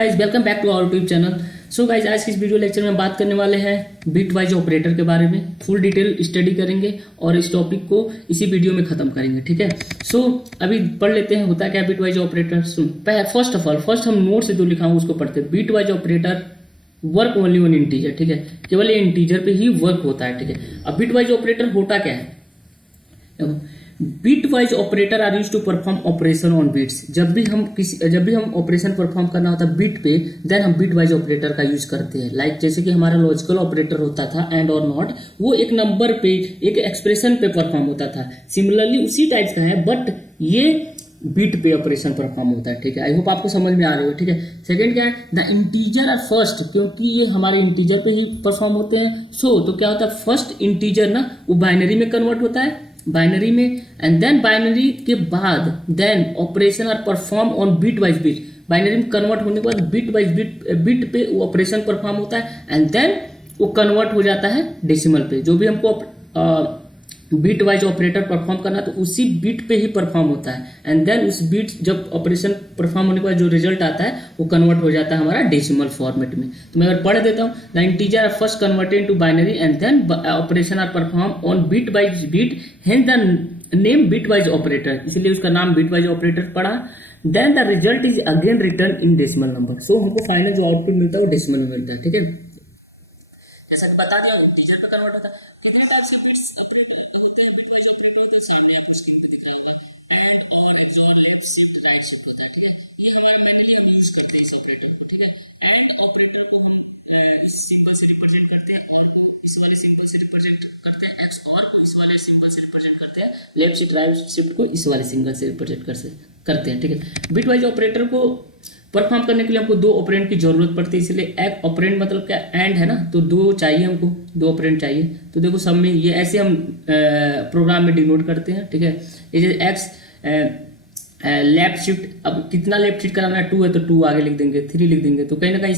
Guys welcome back to our YouTube channel. So guys आज की इस वीडियो लेक्चर में हम बात करने वाले हैं बिट वाइज ऑपरेटर के बारे में। फुल डिटेल स्टडी करेंगे और इस टॉपिक को इसी वीडियो में खत्म करेंगे, ठीक है। सो अभी पढ़ लेते हैं होता क्या बिट वाइज ऑपरेटर। फर्स्ट हम नोट से जो लिखा हूँ उसको पढ़ते हैं। Bit wise operator work only on integer, ठीक है, केवल ये इंटीजर पे ही वर्क होता है, ठीक है। अब बिट वाइज ऑपरेटर होता क्या है, bitwise operator are use to perform operation on bits. जब भी हम ऑपरेशन परफॉर्म करना होता है बिट पे, देन हम बिट वाइज ऑपरेटर का यूज करते हैं। लाइक जैसे कि हमारा लॉजिकल ऑपरेटर होता था एंड और नॉट, वो एक नंबर पे एक एक्सप्रेशन पे परफॉर्म होता था। सिमिलरली उसी टाइप का है, बट ये बिट पे ऑपरेशन परफॉर्म होता है, ठीक है। आई होप आपको समझ में आ रही हो, ठीक है। सेकंड क्या है, द इंटीजर आर फर्स्ट, क्योंकि ये हमारे इंटीजर पे ही परफॉर्म होते हैं। तो क्या होता है, फर्स्ट इंटीजर ना वो बाइनरी में कन्वर्ट होता है, बाइनरी में, एंड देन बाइनरी के बाद then operation are perform on bitwise bit. Binary में कन्वर्ट होने के बाद बिट वाइज बिट पे वो ऑपरेशन परफॉर्म होता है एंड देन वो कन्वर्ट हो जाता है डेसिमल पे। जो भी हमको बिट वाइज ऑपरेटर परफॉर्म करना तो उसी बिट पे ही परफॉर्म होता है एंड देन उस बिट जब ऑपरेशन परफॉर्म होने के बाद जो रिजल्ट आता है वो कन्वर्ट हो जाता है हमारा डेसिमल फॉर्मेट में। तो मैं अगर पढ़ देता हूँ, the integer are first converted to binary and then operation are perform on bitwise bit, hence the name bitwise operator, इसलिए उसका नाम बिट वाइज ऑपरेटर पड़ा। Then the result is again return in decimal number. So हमको final जो output मिलता है वो decimal में मिलता है, ठीक है। जैसा बता दिया इंटीजर पे कन्वर्ट होता है। कितने टाइप्स के बिट्स होते हैं, बिट वाइज ऑपरेटर होते हैं, सामने आपको स्क्रीन पे दिख रहा होगा। एंड और XOR left shift right shift होता है, ठीक है। ये हमारा मेनली हम यूज करते हैं इस ऑपरेटर को, ठीक है। एंड ऑपरेटर को हम इस सिंबल से रिप्रेजेंट करते हैं, और इस वाले सिंबल से रिप्रेजेंट करते हैं एक्स, और इस वाले सिंबल से रिप्रेजेंट करते हैं लेफ्ट शिफ्ट राइट शिफ्ट को इस वाले सिंबल से रिप्रेजेंट करते हैं, ठीक है। बिट वाइज ऑपरेटर को परफॉर्म करने के लिए हमको दो ऑपरेंड की जरूरत पड़ती है, इसलिए एक ऑपरेंड मतलब क्या, एंड है ना, तो दो चाहिए हमको, दो ऑपरेंड चाहिए। तो देखो सब में ये ऐसे हम प्रोग्राम में डिनोट करते हैं, ठीक है। ये जैसे एक्स लेफ्ट शिफ्ट, अब कितना लेफ्ट शिफ्ट कराना है, 2 है तो 2 आगे लिख देंगे, 3 लिख देंगे, तो कहीं ना कहीं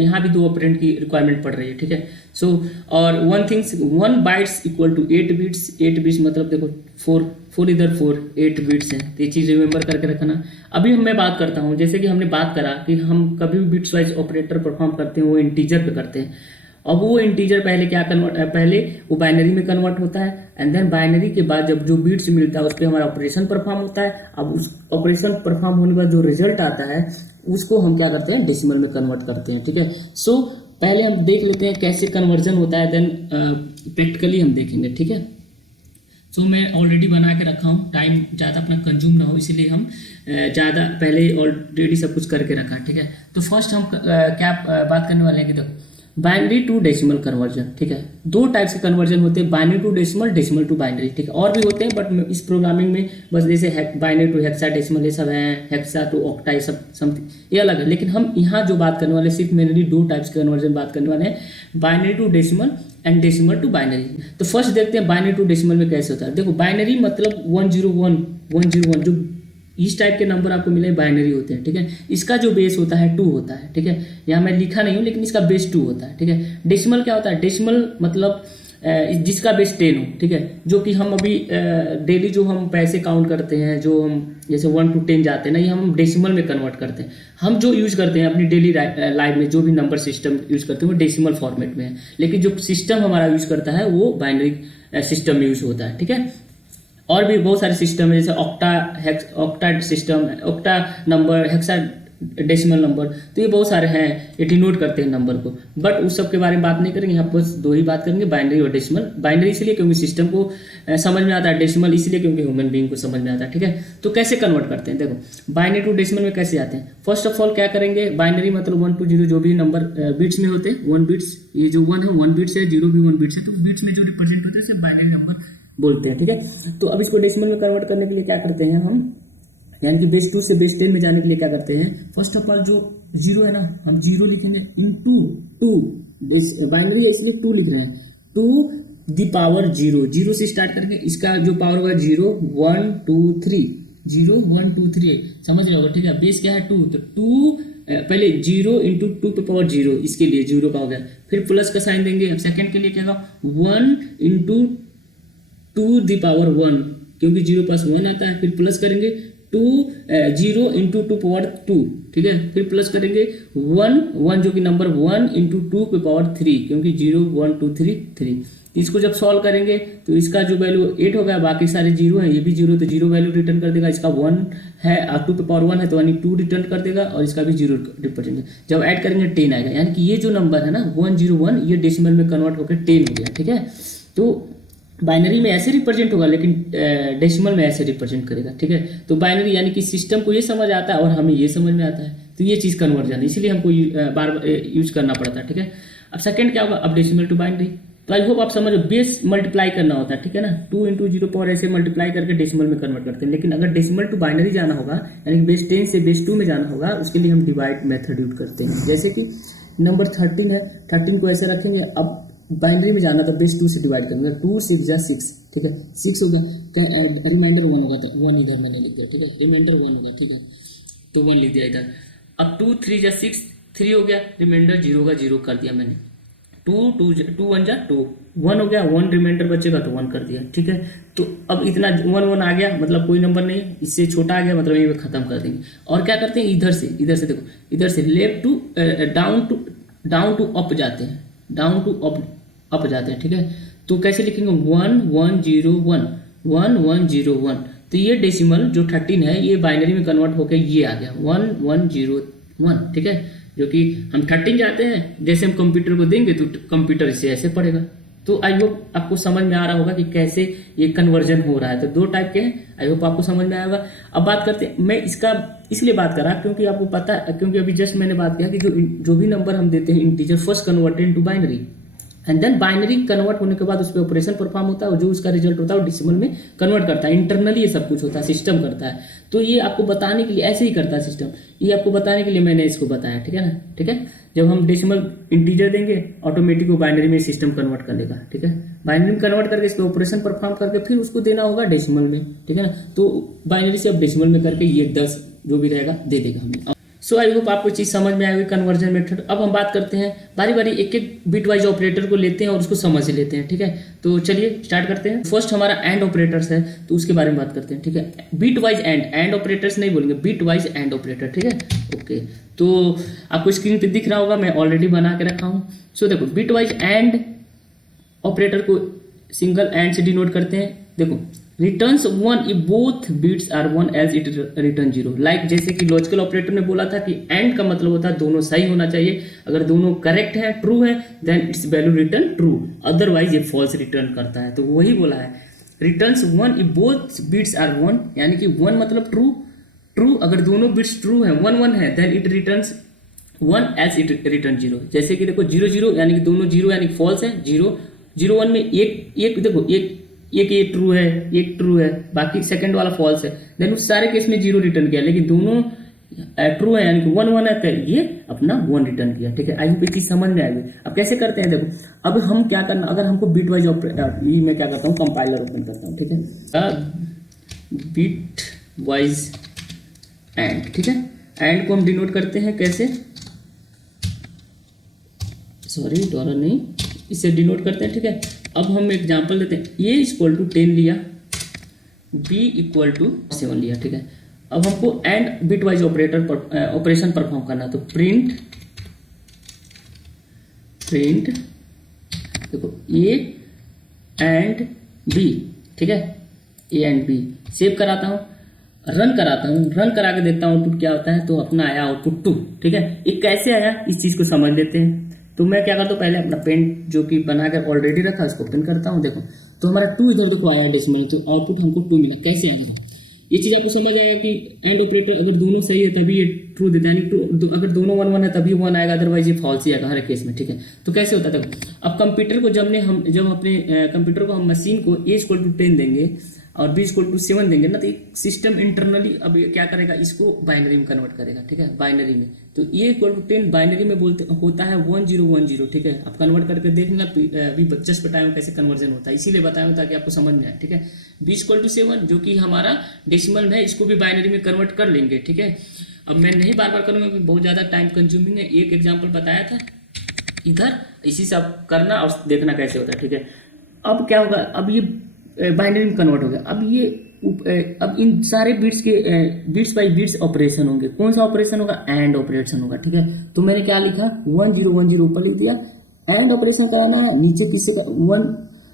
यहाँ भी दो ऑपरेंड की रिक्वायरमेंट पड़ रही है, ठीक है। सो और 1 bytes equal to 8 bits. 8 bits मतलब देखो 4 इधर 4 8 बिट्स हैं, तो ये चीज़ रिमेंबर करके रखना। अभी मैं बात करता हूँ, जैसे कि हमने बात करा कि हम कभी भी बिट्स वाइज ऑपरेटर परफॉर्म करते हैं वो इंटीजर पे करते हैं। अब वो इंटीजर पहले क्या पहले वो बाइनरी में कन्वर्ट होता है एंड देन बाइनरी के बाद जब जो बिट्स मिलता है उस पर हमारा ऑपरेशन परफॉर्म होता है। अब उस ऑपरेशन परफॉर्म होने के बाद जो रिजल्ट आता है उसको हम क्या करते हैं, डेसिमल में कन्वर्ट करते हैं, ठीक है। सो पहले हम देख लेते हैं कैसे कन्वर्जन होता है, देन प्रैक्टिकली हम देखेंगे, ठीक है। सो मैं ऑलरेडी बना के रखा हूँ, टाइम ज़्यादा अपना कंज्यूम ना हो इसलिए हम ज़्यादा पहले ऑलरेडी सब कुछ करके रखा, ठीक है। तो फर्स्ट हम क्या बात करने वाले हैं कि देखो बाइनरी टू डेसिमल कन्वर्जन, ठीक है। दो टाइप से कन्वर्जन होते हैं, binary to decimal, decimal to binary, ठीक है। और भी होते हैं बट इस प्रोग्रामिंग में बस जैसे बाइनरी टू हेक्सा डेसिमल ये सब है, हेक्सा टू ऑक्टा ये सब समथिंग ये अलग है। लेकिन हम यहाँ जो बात करने वाले सिर्फ मेनली दो टाइप्स के कन्वर्जन बात करने वाले हैं, binary to decimal and decimal to binary. तो फर्स्ट देखते हैं बाइनरी टू डेसिमल में कैसे होता है। देखो बाइनरी मतलब 101 जो इस टाइप के नंबर आपको मिले बाइनरी होते हैं, ठीक है। इसका जो बेस होता है 2 होता है, ठीक है। यहाँ मैं लिखा नहीं हूँ लेकिन इसका बेस 2 होता है, ठीक है। डेसिमल क्या होता है, डेसिमल मतलब जिसका बेस 10 हो, ठीक है। जो कि हम अभी डेली जो हम पैसे काउंट करते हैं, जो हम जैसे 1 to 10 जाते हैं ना, ये हम डेसिमल में कन्वर्ट करते हैं। हम जो यूज़ करते हैं अपनी डेली लाइफ में जो भी नंबर सिस्टम यूज़ करते हैं वो डेसिमल फॉर्मेट में है, लेकिन जो सिस्टम हमारा यूज़ करता है वो बाइनरी सिस्टम में यूज़ होता है, ठीक है। और भी बहुत सारे सिस्टम है, जैसे octa system, octa number, hexa decimal number, तो ये बहुत सारे हैं, ये डिनोट करते हैं नंबर को। बट उस सब के बारे में बात नहीं करेंगे, यहाँ बस दो ही बात करेंगे, बाइनरी और डेसिमल। बाइनरी इसलिए क्योंकि सिस्टम को समझ में आता है, डेसिमल इसलिए क्योंकि ह्यूमन बीइंग को समझ में आता है, ठीक है। तो कैसे कन्वर्ट करते हैं, देखो बाइनरी टू डेसिमल में कैसे आते हैं। फर्स्ट ऑफ ऑल क्या करेंगे, बाइनरी मतलब 1 to 0 जो भी नंबर बिट्स में होते हैं, 1 बिट्स, ये जो 1 है 1 बिट्स है, 0 भी 1 बिट्स है, तो बिट्स में जो रिप्रेजेंट होते हैं बाइनरी नंबर बोलते हैं, ठीक है। तो अब इसको डेसिमल में कन्वर्ट करने के लिए क्या करते हैं हम, यानी कि बेस 2 से बेस 10 में जाने के लिए क्या करते हैं, फर्स्ट ऑफ ऑल जो 0 है ना, हम 0 लिखेंगे इनटू 2, बाइनरी है इसलिए 2 लिख रहे हैं, 2 दी पावर 0, 0 से स्टार्ट करके इसका जो पावर होगा 0 1 2 3, 0 1 2 3 समझ रहे हो, ठीक है। बेस क्या है 2, तो 2 पहले 0 इंटू 2 पे पावर 0, इसके लिए 0 का हो गया, फिर प्लस का साइन देंगे। अब सेकंड के लिए क्या होगा 1 इंटू 2 दी पावर 1, क्योंकि 0 + 1 आता है, फिर प्लस करेंगे टू 0 इंटू 2 ठीक है, फिर प्लस करेंगे 1 जो कि नंबर 1 इंटू 2 क्योंकि 0 1 2 3 3। इसको जब सॉल्व करेंगे तो इसका जो वैल्यू 8 होगा, बाकी सारे 0 हैं, ये भी 0, तो 0 वैल्यू रिटर्न कर देगा। इसका 1 है 2 है तो यानी 2 रिटर्न कर देगा, और इसका भी 0 रिटर्न। जब ऐड करेंगे 10 आएगा, यानी कि ये जो नंबर है ना 101 ये डेसिमल में कन्वर्ट होकर 10 हो गया। ठीक है, तो बाइनरी में ऐसे रिप्रेजेंट होगा, लेकिन डेसिमल में ऐसे रिप्रेजेंट करेगा। ठीक है, तो बाइनरी यानी कि सिस्टम को ये समझ आता है और हमें ये समझ में आता है, तो ये चीज़ कन्वर्जन है, इसीलिए हमको बार बार यूज करना पड़ता है। ठीक है, अब सेकंड क्या होगा, अब डेसिमल टू बाइनरी। तो आई होप आप समझो, बेस मल्टीप्लाई करना होता है। ठीक है ना, 2 इंटू 0 पावर ऐसे मल्टीप्लाई करके डेसिमल में कन्वर्ट करते हैं, लेकिन अगर डेसिमल टू बाइनरी जाना होगा यानी कि बेस 10 से बेस 2 में जाना होगा, उसके लिए हम डिवाइड मेथड यूज करते हैं। जैसे कि नंबर 13 है, 13 को ऐसे रखेंगे, अब बाइनरी में जाना तो बेस 2 से डिवाइड करेंगे, 2 6 जा 6। ठीक है, 6 होगा, रिमाइंडर 1 होगा, तो 1 इधर मैंने लिख दिया। ठीक है, रिमाइंडर 1 होगा। ठीक है, तो 1 लिख दिया इधर। अब 2 3 जा 6, 3 हो गया, रिमाइंडर 0 का 0 कर दिया मैंने। 2 1 जा 2, 1 हो गया, 1 रिमाइंडर बचेगा तो 1 कर दिया। ठीक है, तो अब इतना 1 आ गया, मतलब कोई नंबर नहीं, इससे छोटा आ गया मतलब ये खत्म कर देंगे। और क्या करते हैं, इधर से देखो, इधर से left to down to up जाते हैं, डाउन टू अप जाते हैं। ठीक है, तो कैसे लिखेंगे, 1 1 0 1 1 1 0 1। तो ये डेसिमल जो 13 है ये बाइनरी में कन्वर्ट होकर ये आ गया 1 1 0 1। ठीक है, जो कि हम 13 जाते हैं, जैसे हम कंप्यूटर को देंगे तो कंप्यूटर इसे ऐसे पढ़ेगा। तो आई होप आपको समझ में आ रहा होगा कि कैसे ये कन्वर्जन हो रहा है। तो 2 टाइप के हैं, आई होप आपको समझ में आया होगा। अब बात करते हैं, मैं इसका इसलिए बात कर रहा क्योंकि आपको पता है, क्योंकि अभी जस्ट मैंने बात किया कि जो भी नंबर हम देते हैं integer, first converted into binary, and then binary convert होने के बाद उस पर ऑपरेशन परफॉर्म होता है, और जो उसका रिजल्ट होता है वो डेसिमल में कन्वर्ट करता है। इंटरनली ये सब कुछ होता है, सिस्टम करता है। तो ये आपको बताने के लिए, ऐसे ही करता है सिस्टम, ये आपको बताने के लिए मैंने इसको बताया। ठीक है ना, ठीक है, जब हम डेसिमल इंटीजर देंगे ऑटोमेटिक वो बाइनरी में सिस्टम कन्वर्ट कर लेगा। ठीक है, बाइनरी में कन्वर्ट करके इस पर ऑपरेशन परफॉर्म करके फिर उसको देना होगा डेसिमल में। ठीक है ना, तो बाइनरी से अब डेसिमल में करके ये 10 जो भी रहेगा दे देगा हमें। सो आई होप आपको चीज़ समझ में आएगी कन्वर्जन मेथड। अब हम बात करते हैं बारी बारी, एक एक बिट वाइज ऑपरेटर को लेते हैं और उसको समझ लेते हैं। ठीक है, तो चलिए स्टार्ट करते हैं। फर्स्ट हमारा एंड ऑपरेटर्स है, तो उसके बारे में बात करते हैं। ठीक है, बिट वाइज एंड ऑपरेटर्स नहीं बोलेंगे, बिट वाइज एंड ऑपरेटर। ठीक है, ओके, तो आपको स्क्रीन पे दिख रहा होगा, मैं ऑलरेडी बना के रखा हूँ। सो देखो, बिट वाइज एंड ऑपरेटर को सिंगल एंड से डिनोट करते हैं। देखो, returns 1 if both bits are 1 as it return 0। Like जैसे कि लॉजिकल ऑपरेटर ने बोला था कि एंड का मतलब होता है दोनों सही होना चाहिए, अगर दोनों करेक्ट है, ट्रू है, then its value return true, otherwise ये फॉल्स रिटर्न करता है। तो वही बोला है, returns 1 if both bits are 1, यानी कि 1 मतलब ट्रू, अगर दोनों बिट्स ट्रू है, 1 1 है, then it returns 1 as it return 0। जैसे कि देखो 0 0 यानी कि दोनों 0 यानी कि फॉल्स है, 0 0 1 में एक देखो एक ये ट्रू है, एक ट्रू है, बाकी सेकंड वाला फॉल्स है, देन उस सारे केस में 0 रिटर्न किया, लेकिन दोनों ट्रू है यानी कि 1 1 है, तो ये अपना 1 रिटर्न किया। ठीक है, आई होप ये चीज समझ में आएगी। अब कैसे करते हैं, देखो अब हम क्या करना, अगर हमको बिट वाइज ये मैं क्या करता हूँ, कंपाइलर ओपन करता हूँ। ठीक है, बिट वाइज एंड। ठीक है, एंड को हम डिनोट करते हैं कैसे, सॉरी डॉलर नहीं, इसे डिनोट करते हैं। ठीक है, अब हम एग्जांपल देते हैं, ए इक्वल टू 10 लिया, बी इक्वल टू 7 लिया। ठीक है, अब हमको and bit wise operation perform करना, तो प्रिंट देखो ए एंड बी। ठीक है, ए एंड बी सेव कराता हूँ, रन करा के देखता हूँ आउटपुट क्या होता है। तो अपना आया आउटपुट 2। ठीक है, ये कैसे आया इस चीज़ को समझ लेते हैं। तो मैं क्या करता हूँ, पहले अपना पेन जो कि बनाकर ऑलरेडी रखा उसको ओपन करता हूँ। देखो, तो हमारा 2 इधर देखो आया डेसिमल, तो आउटपुट हमको 2 मिला। कैसे आया, देखो ये चीज़ आपको समझ आएगा कि एंड ऑपरेटर अगर दोनों सही है तभी ये ट्रू देता है, यानी अगर दोनों 1 1 है तभी 1 आएगा, अदरवाइज ये फॉल्स ही आएगा हर केस में। ठीक है, तो कैसे होता है, देखो अब कंप्यूटर को जब अपने कंप्यूटर को हम मशीन को ए इक्वल टू 10 देंगे और बी इक्वल टू 7 देंगे ना, तो एक सिस्टम इंटरनली अब क्या करेगा, इसको बाइनरी में कन्वर्ट करेगा। ठीक है, बाइनरी में, तो ए इक्वल टू 10 बाइनरी में बोलते होता है 1010। ठीक है, आप कन्वर्ट करके देख लेना, अभी जस्ट बताया कैसे कन्वर्जन होता है, इसीलिए बताया ताकि आपको समझ में आए। ठीक है, बी इक्वल टू 7 जो कि हमारा डेसिमल है, इसको भी बाइनरी में कन्वर्ट कर लेंगे। ठीक है, अब मैं नहीं बार बार करूँगा क्योंकि बहुत ज़्यादा टाइम कंज्यूमिंग है। एक एग्जाम्पल बताया था इधर, इसी से आप करना और देखना कैसे होता है। ठीक है, अब क्या होगा, अब ये बाइनरी में कन्वर्ट हो गया। अब ये अब इन सारे बिट्स के बिट्स बाई बिट्स ऑपरेशन होंगे। कौन सा ऑपरेशन होगा? एंड ऑपरेशन होगा, ठीक है। तो मैंने क्या लिखा, 1010 ऊपर लिख दिया। एंड ऑपरेशन कराना है, नीचे किससे 10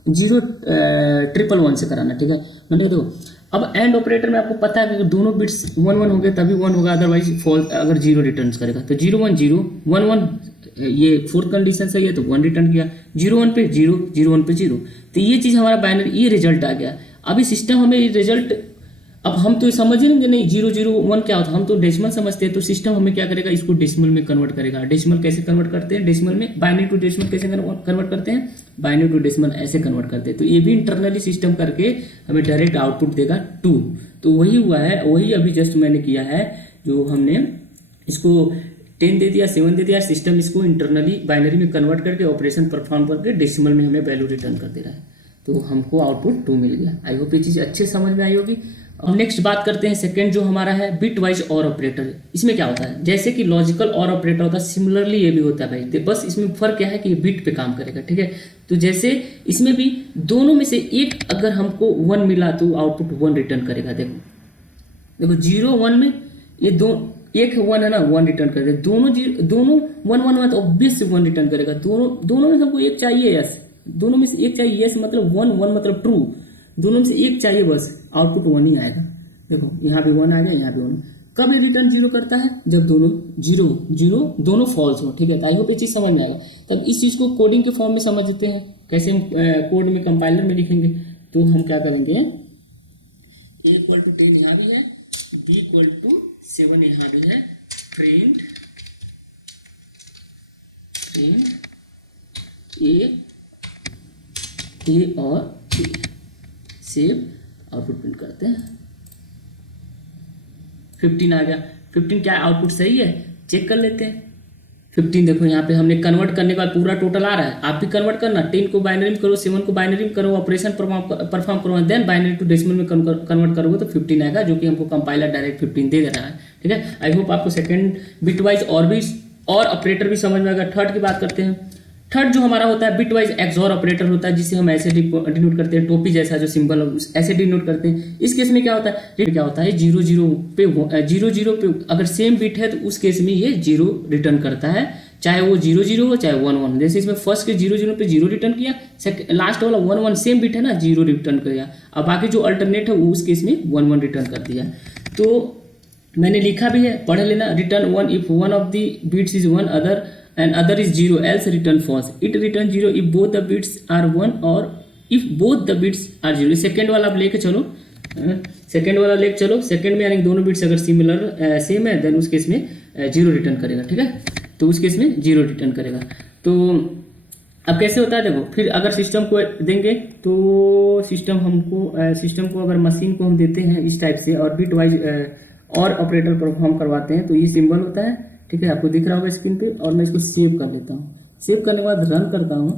111 से कराना, ठीक है। मैंने देखो अब एंड ऑपरेटर में आपको पता है कि अगर दोनों बिट्स 1 1 होंगे तभी 1 होगा, अदरवाइज फॉल्स अगर 0 रिटर्न करेगा। तो 0 1 0 1 1 ये फोर्थ कंडीशन सही है तो 1 रिटर्न किया, 0 1 पे 0 0 1 पे 0। तो ये चीज़ हमारा बाइनरी, ये रिजल्ट आ गया। अभी सिस्टम हमें ये रिजल्ट, अब हम तो समझ ही नहीं 0 0 1 क्या होता है, हम तो डेसिमल समझते हैं। तो सिस्टम हमें क्या करेगा, इसको डेसिमल में कन्वर्ट करेगा। डेसिमल कैसे कन्वर्ट करते हैं? डेसिमल में बाइनरी टू डेसिमल कैसे कन्वर्ट करते हैं? बाइनरी टू डेसिमल ऐसे कन्वर्ट करते हैं। तो ये भी इंटरनली सिस्टम करके हमें डायरेक्ट आउटपुट देगा 2। तो वही हुआ है, वही अभी जस्ट मैंने किया है, जो हमने इसको 10 दे दिया, 7 दे दिया। सिस्टम इसको इंटरनली बाइनरी में कन्वर्ट करके ऑपरेशन परफॉर्म करके डेसिमल में हमें वैल्यू रिटर्न कर दे रहा है। तो हमको आउटपुट 2 मिल गया। आई होप ये चीज़ अच्छे समझ में आई होगी। अब नेक्स्ट बात करते हैं सेकंड जो हमारा है बिट वाइज और ऑपरेटर। इसमें क्या होता है, जैसे कि लॉजिकल और ऑपरेटर होता है, सिमिलरली ये भी होता है भाई। तो बस इसमें फर्क क्या है कि ये बिट पे काम करेगा, ठीक है। तो जैसे इसमें भी दोनों में से एक अगर हमको 1 मिला तो आउटपुट 1 रिटर्न करेगा। देखो 0 1 में ये दो एक 1 है ना, 1 रिटर्न कर दे। दोनों 1 1 में तो ऑब्वियस से 1 रिटर्न करेगा। दोनों में हमको एक चाहिए, यस। दोनों में से एक चाहिए, यस मतलब 1 1 मतलब ट्रू। दोनों में से एक चाहिए, बस आउटपुट 1 ही आएगा। देखो यहाँ भी 1 आ गया, यहाँ भी 1। कब ये रिटर्न 0 करता है? जब दोनों 0 0 दोनों फॉल्स हो, ठीक है। तो आई होप ये चीज़ समझ में आएगा। तब इस चीज़ को कोडिंग के फॉर्म में समझते हैं, कैसे हम कोड में कंपाइलर में लिखेंगे। तो हम क्या करेंगे, A = 10 यहाँ भी है, B = 7 यहाँ भी है। प्रिंट ए और B, सेव आउटपुट प्रिंट करते हैं। 15 आ गया। 15 क्या आउटपुट सही है, चेक कर लेते हैं। 15 देखो यहाँ पे हमने कन्वर्ट करने के बाद पूरा टोटल आ रहा है। आप भी कन्वर्ट करना, 10 को बाइनरी में करो, 7 को बाइनरी में करो, ऑपरेशन परफॉर्म करो, देन बाइनरी टू डेसिमल में कन्वर्ट करोगे तो 15 आएगा, जो कि हमको कंपाइलर डायरेक्ट 15 दे रहा है, ठीक है। आई होप आपको सेकंड बिट वाइज और ऑपरेटर भी समझ में आएगा। थर्ड की बात करते हैं। थर्ड जो हमारा होता है बिट वाइज एक्सऑर ऑपरेटर होता है, जिसे हम ऐसे डिनोट करते हैं, टोपी जैसा जो सिंबल ऐसे डिनोट करते हैं। इस केस में क्या होता है 0 0 पे 0 0 पे अगर सेम बिट है तो उस केस में ये 0 रिटर्न करता है, चाहे वो 0 0 हो चाहे 1 1। जैसे इसमें फर्स्ट के 0 0 पे 0 रिटर्न किया, लास्ट वाला 1 1 सेम बिट है ना, 0 रिटर्न किया। अब बाकी जो अल्टरनेट है उस केस में 1 1 रिटर्न कर दिया। तो मैंने लिखा भी है, पढ़ लेना। Return 1 if one of the bits is 1 other and other is 0, else return false. It return 0 if both the bits are 1 or if both the bits are 0. Second वाला आप लेके चलो, सेकेंड में यानी दोनों बिट्स अगर सेम है then उस केस में 0 रिटर्न करेगा, ठीक है। तो उस केस में 0 रिटर्न करेगा। तो अब कैसे होता है देखो, फिर अगर सिस्टम को देंगे तो सिस्टम को अगर मशीन को हम देते हैं इस टाइप से और बिट वाइज और ऑपरेटर परफॉर्म करवाते हैं, तो ये सिंबल होता है, ठीक है। आपको दिख रहा होगा स्क्रीन पे। और मैं इसको सेव कर लेता हूँ। सेव करने के बाद रन करता हूँ।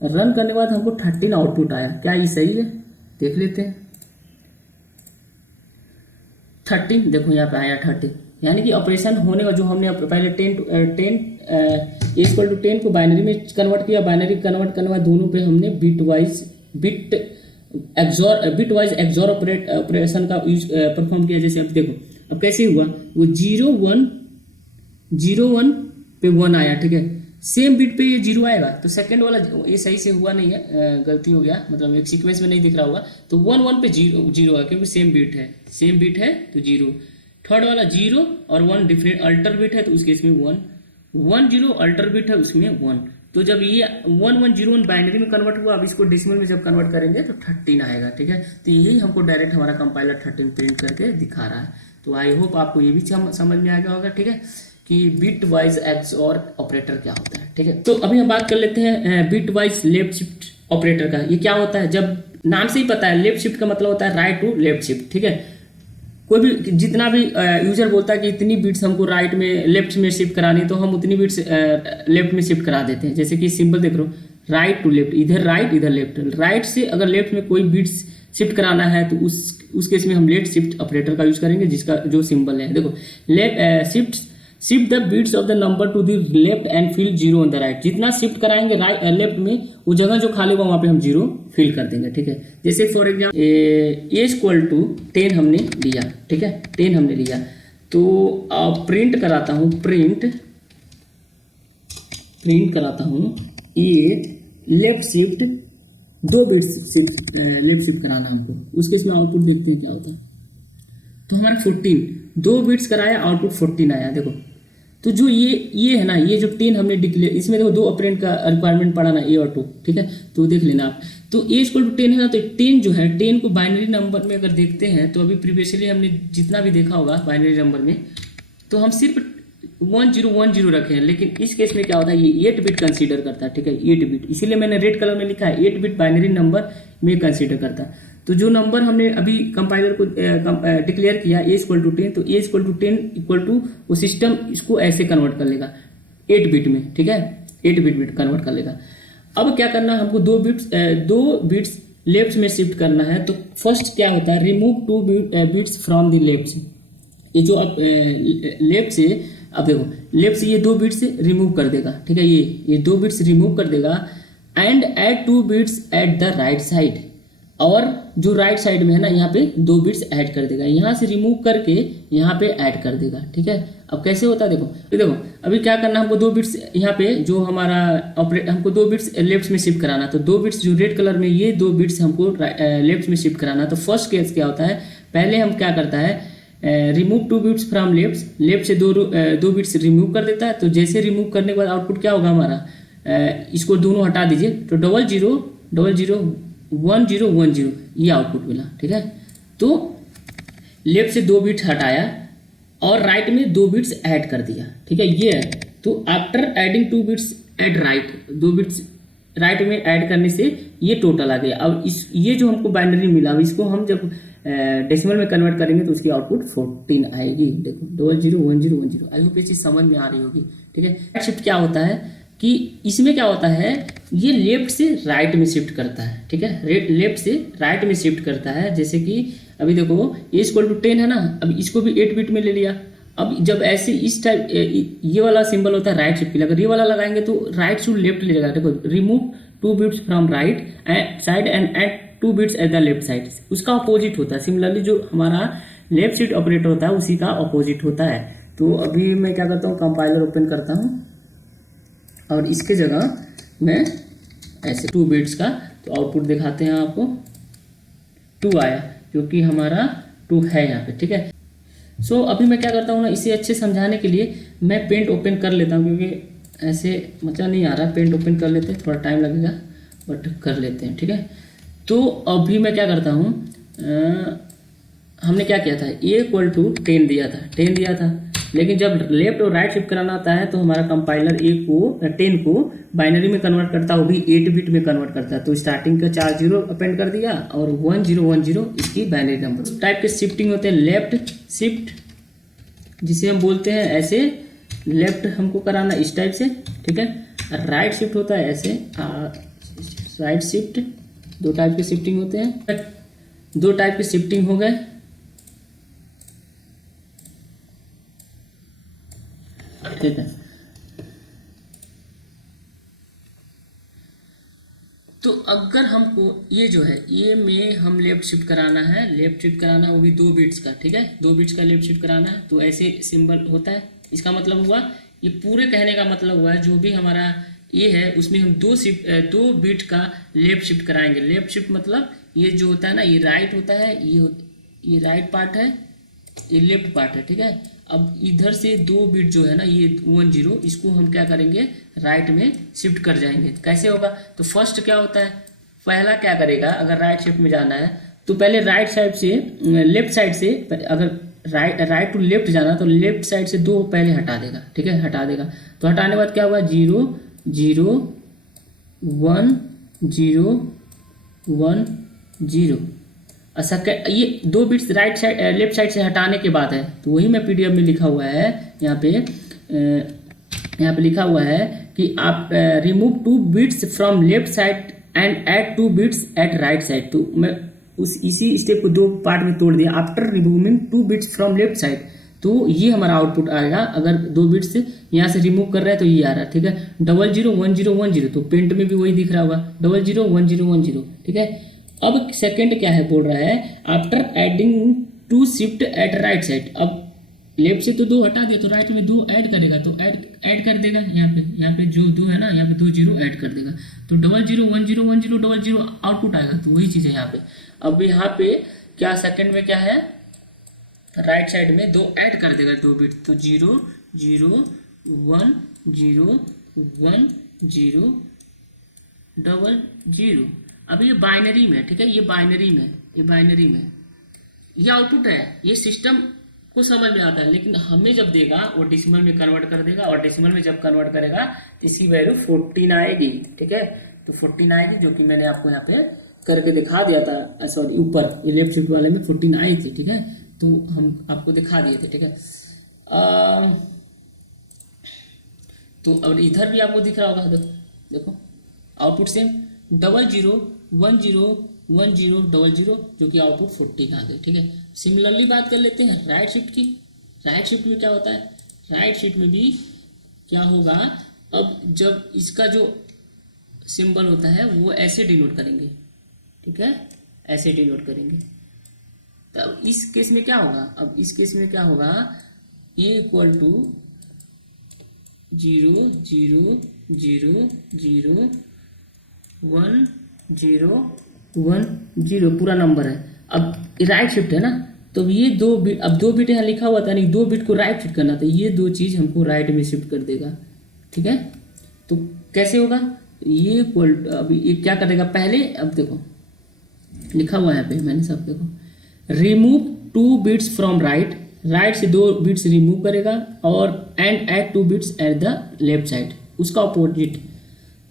रन करने के बाद हमको 13 आउटपुट आया। क्या ये सही है? देख लेते हैं। 13 देखो यहाँ पे आया 13, यानी कि ऑपरेशन होने का जो हमने पहले 10 को बाइनरी में कन्वर्ट किया। बाइनरी कन्वर्ट करने के बाद दोनों पे हमने बिट वाइज एक्सॉर ऑपरेशन का यूज परफॉर्म किया। जैसे अब देखो अब कैसे हुआ, वो 0 1 पे 1 आया, ठीक है। सेम बिट पे ये 0 आएगा, तो सेकंड वाला ये सही से हुआ नहीं है, गलती हो गया, मतलब एक सीक्वेंस में नहीं दिख रहा होगा। तो 1 1 पे 0 है क्योंकि सेम बिट है तो 0। थर्ड वाला 0 और 1 डिफरेंट अल्टर बिट है तो उस केस में 1 1 0 अल्टर बिट है उसमें 1। तो जब ये 1 1 0 1 बाइनरी में कन्वर्ट हुआ, अब इसको डेसिमल में जब कन्वर्ट करेंगे तो 13 आएगा, ठीक है। तो यही हमको डायरेक्ट हमारा कंपाइलर 13 प्रिंट करके दिखा रहा है। तो आई होप आपको ये भी समझ में आ गया होगा, ठीक है, कि बिट वाइज एक्सऑर ऑपरेटर क्या होता है, ठीक है। तो अभी हम बात कर लेते हैं bit wise left shift operator का। ये क्या होता है, जब नाम से ही पता है लेफ्ट शिफ्ट का मतलब होता है राइट टू लेफ्ट शिफ्ट, ठीक है। कोई भी जितना भी यूजर बोलता है कि इतनी बिट्स हमको राइट में लेफ्ट में शिफ्ट करानी, तो हम उतनी बिट्स लेफ्ट में शिफ्ट करा देते हैं। जैसे कि सिंबल देख लो, राइट टू लेफ्ट, इधर राइट इधर लेफ्ट। राइट से अगर लेफ्ट में कोई बिट्स शिफ्ट कराना है तो उस केस में हम लेफ्ट शिफ्ट ऑपरेटर का यूज करेंगे, जिसका जो सिंबल है देखो left shift the bits of the number to the left and fill zero on the right. जितना शिफ्ट कराएंगे राइट लेफ्ट में, वो जगह जो खाली होगा वहाँ पे हम जीरो फिल कर देंगे, ठीक है। जैसे for example a equal to 10 हमने लिया, ठीक है, 10 हमने लिया, तो प्रिंट कराता हूँ, प्रिंट कराता हूँ ये left shift 2 bits left shift कराना हमको। उसके इसमें आउटपुट देखते हैं क्या होता है। तो हमारा 14 2 बिट्स कराया, आउटपुट 14 आया। देखो तो जो ये है ना, ये जो 10 हमने डिक्लेयर, इसमें देखो 2 ऑपरेंड का रिक्वायरमेंट पड़ा ना, ए और 2, ठीक है। तो देख लेना आप, तो ए इक्वल टू 10 है ना, तो 10 जो है 10 को बाइनरी नंबर में अगर देखते हैं तो अभी प्रीवियसली हमने जितना भी देखा होगा बाइनरी नंबर में, तो हम सिर्फ 1010 रखे हैं। लेकिन इस केस में क्या होता है, ये 8 बिट कंसीडर करता है, ठीक है, 8 बिट। इसीलिए मैंने रेड कलर में लिखा है 8 बिट बाइनरी नंबर में कंसीडर करता है। तो जो नंबर हमने अभी कंपाइलर को डिक्लेयर किया ए इक्वल टू 10, तो ए इक्वल टू 10 इक्वल टू, वो सिस्टम इसको ऐसे कन्वर्ट कर लेगा 8 बिट में, ठीक है, 8 बिट कन्वर्ट कर लेगा। अब क्या करना है हमको, 2 बिट्स लेफ्ट में शिफ्ट करना है। तो फर्स्ट क्या होता है, remove 2 bits from the left. ये जो अब लेफ्ट से, अब देखो लेफ्ट से ये 2 बिट्स रिमूव कर देगा, ठीक है, ये 2 बिट्स रिमूव कर देगा and add 2 bits at the right side. और जो राइट साइड में है ना, यहाँ पे 2 बिट्स ऐड कर देगा, यहाँ से रिमूव करके यहाँ पे ऐड कर देगा, ठीक है। अब कैसे होता है देखो अभी क्या करना हमको, 2 बिट्स यहाँ पे जो हमारा हमको 2 बिट्स लेफ्ट में शिफ्ट कराना। तो 2 बिट्स जो रेड कलर में, ये 2 बिट्स हमको लेफ्ट में शिफ्ट कराना। तो फर्स्ट केस क्या होता है, पहले हम क्या करता है, रिमूव 2 बिट्स फ्रॉम लेफ्ट से 2 बिट्स रिमूव कर देता है। तो जैसे रिमूव करने के बाद आउटपुट क्या होगा हमारा, इसको दोनों हटा दीजिए, तो 00001010 ये आउटपुट मिला, ठीक है। तो लेफ्ट से 2 बिट्स हटाया और राइट में 2 बिट्स ऐड कर दिया, ठीक है, ये है। तो after adding 2 bits add right, 2 bits right में ऐड करने से ये टोटल आ गया। अब ये जो हमको बाइनरी मिला, अब इसको हम जब डेसिमल में कन्वर्ट करेंगे तो उसकी आउटपुट 14 आएगी। देखो 001010। आई होप ये चीज़ समझ में आ रही होगी, ठीक है। शिफ्ट क्या होता है कि इसमें क्या होता है, ये लेफ्ट से राइट में शिफ्ट करता है, ठीक है, लेफ्ट से राइट में शिफ्ट करता है। जैसे कि अभी देखो ए इक्वल टू 10 है ना, अब इसको भी 8 बिट में ले लिया। अब जब ऐसे इस टाइप ये वाला सिंबल होता है राइट शिफ्ट के लिए, अगर ये वाला लगाएंगे तो राइट टू लेफ्ट ले जाएगा। देखो remove 2 bits from right side and add 2 bits at the left side, उसका अपोजिट होता है। सिमिलरली जो हमारा लेफ्ट शिफ्ट ऑपरेटर होता है उसी का अपोजिट होता है। तो अभी मैं क्या करता हूँ, कंपाइलर ओपन करता हूँ और इसके जगह मैं ऐसे 2 बिट्स का तो आउटपुट दिखाते हैं आपको। 2 आया क्योंकि हमारा 2 है यहाँ पे, ठीक है। सो अभी मैं क्या करता हूँ ना, इसे अच्छे समझाने के लिए मैं पेंट ओपन कर लेता हूँ, क्योंकि ऐसे मजा नहीं आ रहा। पेंट ओपन कर लेते हैं, थोड़ा टाइम लगेगा बट कर लेते हैं, ठीक है। तो अभी मैं क्या करता हूँ, हमने क्या किया था, ए इक्वल टू 10 दिया था, लेकिन जब लेफ्ट और राइट शिफ्ट कराना होता है तो हमारा कंपाइलर 10 को बाइनरी में कन्वर्ट करता है, वो भी 8 बिट में कन्वर्ट करता है। तो स्टार्टिंग का 4 0 अपेंड कर दिया और 1010 इसकी बाइनरी नंबर। टाइप के शिफ्टिंग होते हैं, लेफ्ट शिफ्ट जिसे हम बोलते हैं ऐसे, लेफ्ट हमको कराना इस टाइप से, ठीक है। राइट शिफ्ट होता है ऐसे, राइट शिफ्ट। 2 टाइप के शिफ्टिंग होते हैं, 2 टाइप के शिफ्टिंग हो गए। ठीक है, तो अगर हमको ये जो है ये में हम लेफ्ट शिफ्ट कराना है, वो भी 2 बिट्स का, ठीक है, 2 बिट्स का लेफ्ट शिफ्ट कराना है, तो ऐसे सिंबल होता है। इसका मतलब हुआ, ये पूरे कहने का मतलब हुआ जो भी हमारा ये है उसमें हम 2 बिट का लेफ्ट शिफ्ट कराएंगे। लेफ्ट शिफ्ट मतलब ये जो होता है ना, ये राइट होता है, ये राइट पार्ट है, ये लेफ्ट पार्ट है, ठीक है। अब इधर से 2 बिट जो है ना, ये 10, इसको हम क्या करेंगे, राइट में शिफ्ट कर जाएंगे। कैसे होगा, तो फर्स्ट क्या होता है, पहला क्या करेगा, अगर राइट शिफ्ट में जाना है तो पहले राइट साइड से, लेफ्ट साइड से, अगर राइट टू लेफ्ट जाना तो लेफ्ट साइड से 2 पहले हटा देगा, ठीक है, हटा देगा। तो हटाने के बाद क्या हुआ, 0 0 1 0 1 0। अच्छा, ये 2 bits right side left side से हटाने के बाद है, तो वही मैं पीडीएफ में लिखा हुआ है, यहाँ पे लिखा हुआ है कि आप remove 2 bits from left side and add 2 bits at right side. तो मैं इसी स्टेप को 2 पार्ट में तोड़ दिया। After removing 2 bits from left side, तो ये हमारा आउटपुट आएगा। अगर 2 बिट्स यहाँ से रिमूव कर रहे हैं तो ये आ रहा है, ठीक है। 001010, तो पेंट में भी वही दिख रहा होगा 001010, ठीक है। अब सेकंड क्या है, बोल रहा है after adding 2 shift at right side. अब लेफ्ट से तो 2 हटा दिया तो राइट में 2 ऐड करेगा, तो ऐड कर देगा। यहाँ पे जो 2 है ना, यहाँ पे 2 जीरो ऐड कर देगा, तो 00101000 आउटपुट आएगा। तो वही चीज़ है यहाँ पे। अब यहाँ पे क्या सेकंड में क्या है, राइट साइड में 2 ऐड कर देगा, 2 बिट, तो 001000। अब ये बाइनरी में, ठीक है, ये बाइनरी में ये आउटपुट है। ये सिस्टम को समझ में आता है, लेकिन हमें जब देगा वो डेसिमल में कन्वर्ट कर देगा, और डेसिमल में जब कन्वर्ट करेगा तो इसकी वैल्यू 14 आएगी, ठीक है। तो 14 आएगी, जो कि मैंने आपको यहाँ पे करके दिखा दिया था। सॉरी, ऊपर ये लेफ्ट शिफ्ट वाले में 14 आई थी, ठीक है, तो हम आपको दिखा दिए थे, ठीक है। तो अब इधर भी आपको दिख रहा होगा, देखो आउटपुट सेम 00101000, जो कि आउटपुट 14 आ गए, ठीक है। सिमिलरली बात कर लेते हैं राइट शिफ्ट की। राइट शिफ्ट में क्या होता है, राइट शिफ्ट में भी क्या होगा, अब जब इसका जो सिंबल होता है वो ऐसे डिनोट करेंगे, ठीक है, ऐसे डिनोट करेंगे। तब इस केस में क्या होगा, अब इस केस में क्या होगा, A इक्वल टू 001010 पूरा नंबर है। अब राइट शिफ्ट है ना, तो ये 2 बिट, अब 2 बिट यहाँ लिखा हुआ था, नहीं 2 बिट को राइट शिफ्ट करना था, ये 2 चीज़ हमको राइट में शिफ्ट कर देगा, ठीक है। तो कैसे होगा, ये इक्वल, अब ये क्या करेगा पहले, अब देखो लिखा हुआ है यहाँ पे मैंने सब, देखो remove 2 bits from right, right से 2 बिट्स रिमूव करेगा, और and add 2 bits at the left side, उसका अपोजिट।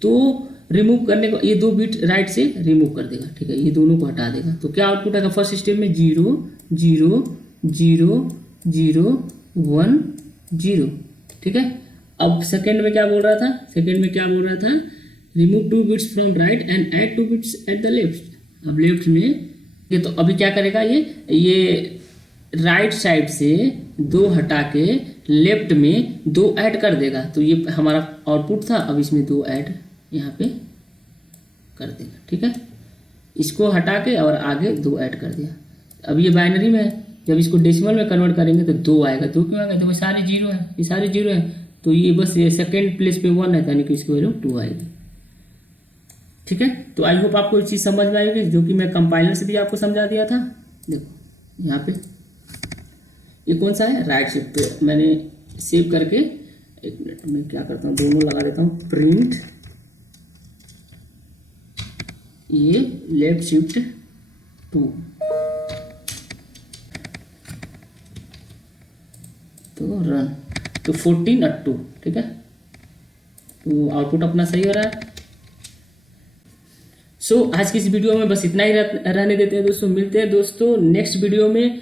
तो रिमूव करने को ये 2 बिट राइट से रिमूव कर देगा, ठीक है, ये दोनों को हटा देगा। तो क्या आउटपुट आएगा फर्स्ट स्टेप में 000010, ठीक है। अब सेकेंड में क्या बोल रहा था, remove 2 bits from right and add 2 bits at the left. अब लेफ्ट में ये, तो अभी क्या करेगा, ये राइट साइड से 2 हटा के लेफ्ट में 2 ऐड कर देगा। तो ये हमारा आउटपुट था, अब इसमें 2 ऐड यहाँ पे कर देगा, ठीक है। इसको हटा के और आगे 2 ऐड कर दिया। अब ये बाइनरी में है, जब इसको डेसिमल में कन्वर्ट करेंगे तो 2 आएगा। 2 क्यों आएगा, देखो सारे जीरो है, ये सारे जीरो है, तो ये बस ये सेकेंड प्लेस पे 1 है, यानी कि इसकी वैल्यू 2 आएगी, ठीक है। तो आई होप आपको ये चीज़ समझ में आएगी, जो कि मैं कंपाइलर से भी आपको समझा दिया था। देखो यहाँ पे ये कौन सा है, राइट शिफ्ट पे मैंने सेव करके, एक मिनट में क्या करता हूँ, दोनों लगा देता हूँ, प्रिंट ये लेफ्ट शिफ्ट 2, तो रन, तो 14 और 2, ठीक है। तो आउटपुट अपना सही हो रहा है। सो आज की इस वीडियो में बस इतना ही रहने देते हैं दोस्तों। मिलते हैं दोस्तों नेक्स्ट वीडियो में।